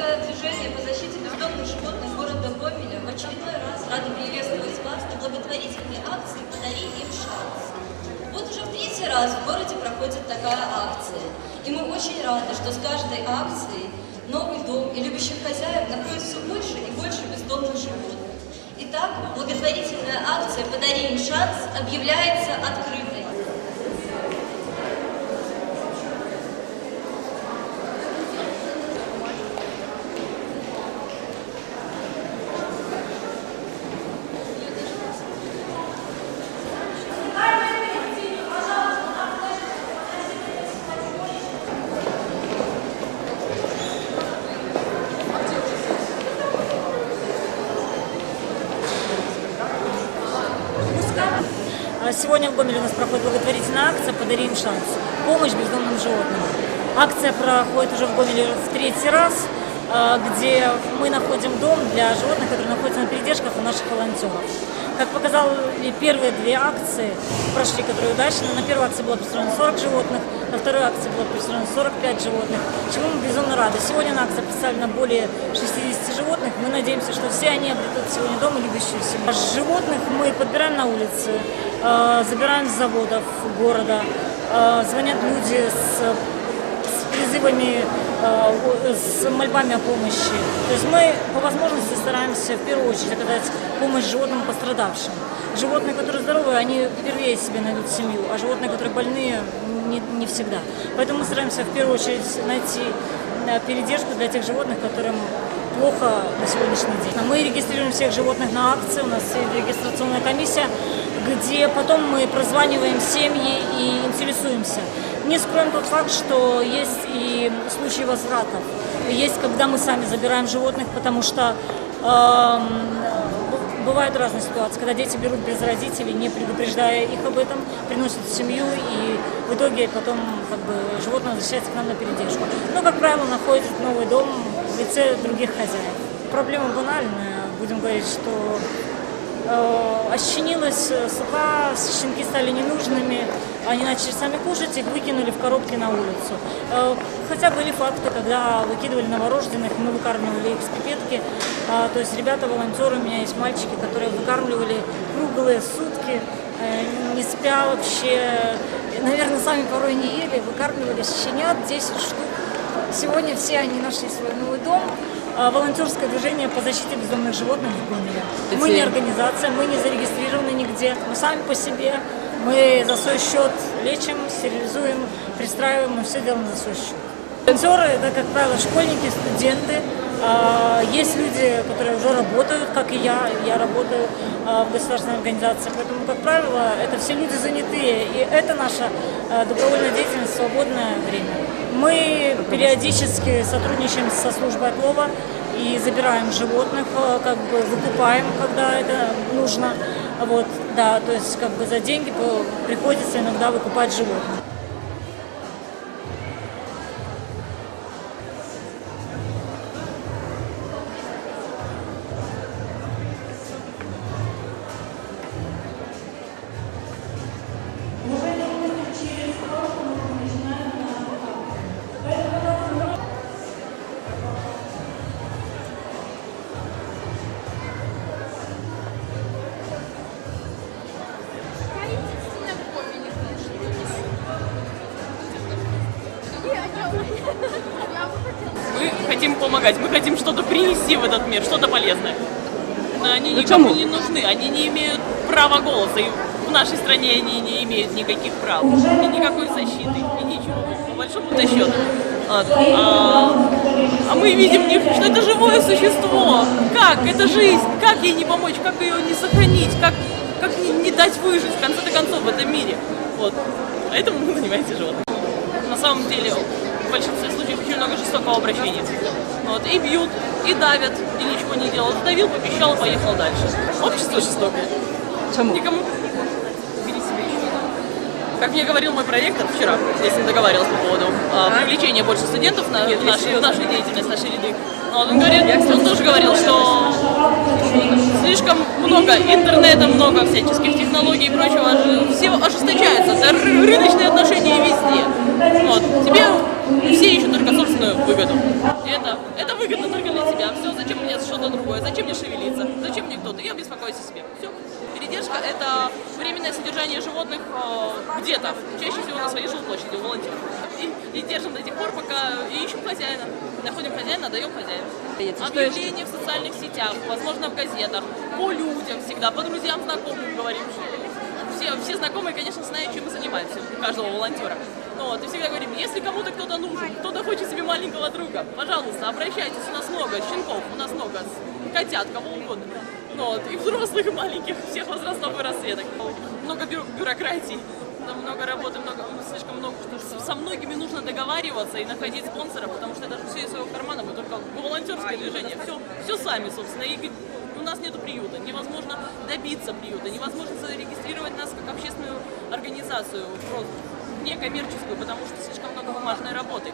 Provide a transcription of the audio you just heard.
Всероссийское движение по защите бездомных животных города Гомеля в очередной раз рады приветствовать вас на благотворительной акции «Подари им шанс». Вот уже в третий раз в городе проходит такая акция. И мы очень рады, что с каждой акцией новый дом и любящих хозяев находит все больше и больше бездомных животных. Итак, благотворительная акция «Подари им шанс» объявляется открытой. Сегодня в Гомеле у нас проходит благотворительная акция «Подари им шанс». Помощь бездомным животным. Акция проходит уже в Гомеле в третий раз, где мы находим дом для животных, которые находятся на передержках у наших волонтеров. Как показали первые две акции, прошли, которые удачно. На первой акции было представлено 40 животных, на второй акции было представлено 45 животных, чему мы безумно рады. Сегодня на акции представлено более 60 животных. Мы надеемся, что все они обретут сегодня дом и любящую семью. Животных мы подбираем на улице, забираем с заводов города, звонят люди с призывами, с мольбами о помощи. То есть мы по возможности стараемся в первую очередь оказать помощь животным пострадавшим. Животные, которые здоровые, они впервые себе найдут семью, а животные, которые больные, не всегда. Поэтому мы стараемся в первую очередь найти передержку для тех животных, которым плохо на сегодняшний день. Мы регистрируем всех животных на акции, у нас есть регистрационная комиссия, где потом мы прозваниваем семьи и интересуемся. Не скроем тот факт, что есть и случаи возвратов. Есть, когда мы сами забираем животных, потому что бывают разные ситуации, когда дети берут без родителей, не предупреждая их об этом, приносят в семью, и в итоге потом животное возвращается к нам на передержку. Но, как правило, находит новый дом в лице других хозяев. Проблема банальная, будем говорить, что ощенилась сука, щенки стали ненужными, они начали сами кушать, их выкинули в коробки на улицу. Хотя были факты, когда выкидывали новорожденных, мы выкармливали их с пипетки. То есть ребята, волонтеры, у меня есть мальчики, которые выкармливали круглые сутки, не спя вообще, наверное, сами порой не ели, выкармливали щенят, 10 штук. Сегодня все они нашли свой новый дом. Волонтерское движение по защите бездомных животных в Гомеле. Мы не организация, мы не зарегистрированы нигде, мы сами по себе, мы за свой счет лечим, стерилизуем, пристраиваем, мы все делаем за свой счет. Волонтеры — это, как правило, школьники, студенты. Есть люди, которые уже работают, как и я работаю в государственной организации, поэтому, как правило, это все люди занятые, и это наша добровольная деятельность в свободное время. Мы периодически сотрудничаем со службой отлова и забираем животных, выкупаем, когда это нужно. Вот, да, то есть за деньги приходится иногда выкупать животных. Мы хотим помогать, мы хотим что-то принести в этот мир, что-то полезное. Но они никому не нужны, они не имеют права голоса. И в нашей стране они не имеют никаких прав, и никакой защиты, и ничего, по большому-то счету. А мы видим в них, что это живое существо. Как? Это жизнь. Как ей не помочь? Как ее не сохранить? Как не дать выжить, в конце концов, в этом мире? Вот. Поэтому мы занимаемся животными. На самом деле, в большинстве случаев очень много жестокого обращения. Вот. И бьют, и давят, и ничего не делают. Задавил, попищал, поехал дальше. Общество жестокое. Чему? Никому. Бери себе еще. Как мне говорил мой проректор вчера, я с ним договаривалась по поводу привлечения больше студентов в нашу деятельность, в наши ряды. Он тоже говорил, что слишком много интернета, много всяческих технологий и прочего, все ожесточаются, это рыночные отношения везде. Вот. Тебе все ищут только собственную выгоду. И это выгодно газетах, чаще всего на своей жилплощади у волонтеров. И держим до тех пор, пока и ищем хозяина. Находим хозяина, отдаем хозяину. Объявления в социальных сетях, возможно, в газетах, по людям всегда, по друзьям, знакомым говорим. Все знакомые, конечно, знают, чем мы занимаемся, у каждого волонтера. Вот, и всегда говорим, если кому-то кто-то нужен, кто-то хочет себе маленького друга, пожалуйста, обращайтесь, у нас много щенков, у нас много котят, кого угодно. Вот, и взрослых, и маленьких, всех возрастов и расцветок. Много бюрократии, много работы, слишком много. Со многими нужно договариваться и находить спонсоров, потому что даже все из своего кармана, мы только волонтерское движение, все сами, собственно. И у нас нет приюта, невозможно добиться приюта, невозможно зарегистрировать нас как общественную организацию, просто некоммерческую, потому что слишком много бумажной работы.